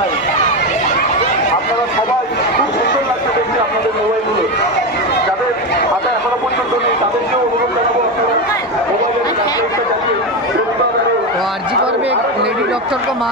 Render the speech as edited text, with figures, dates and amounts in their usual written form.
জানাই। আপনারা সবাই খুব সুন্দর লাগছে দেখতে আপনাদের মোবাইলগুলো। যাদের হাতে এখনো পর্যন্ত নেই তাদেরকেও অনুরোধ রাখবো আপনারা মোবাইলের চালিয়ে तो आरजी कर লেডি डॉक्टर को मार